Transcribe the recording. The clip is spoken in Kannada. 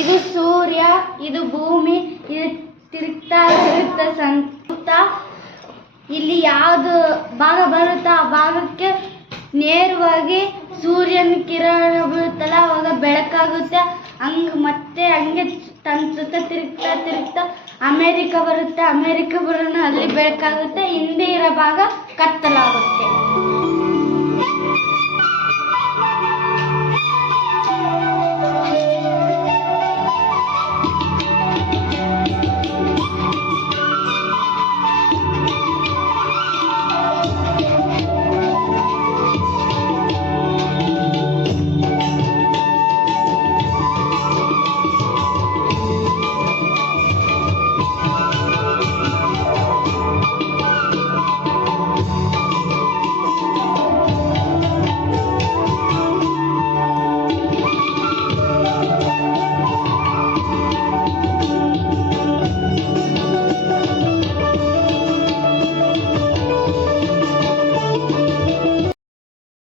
ಇದು ಸೂರ್ಯ, ಇದು ಭೂಮಿ, ಇದು ತಿರುಗ್ತಾ ಸಂತ. ಇಲ್ಲಿ ಯಾವುದು ಭಾಗ ಬರುತ್ತೋ ಆ ಭಾಗಕ್ಕೆ ನೇರವಾಗಿ ಸೂರ್ಯನ ಕಿರಣ ಬೀಳುತ್ತಲ್ಲ, ಅವಾಗ ಬೆಳಕಾಗುತ್ತೆ. ಮತ್ತೆ ಹಂಗೆ ತನ್ನ ಸುತ್ತ ತಿರುಗ್ತಾ ಅಮೇರಿಕ ಬರುತ್ತೆ. ಅಮೇರಿಕ ಬರೋಣ ಅಲ್ಲಿ ಬೆಳಕಾಗುತ್ತೆ. ಹಿಂದೆ ಇರೋ ಭಾಗ ಕತ್ತಲಾಗುತ್ತೆ.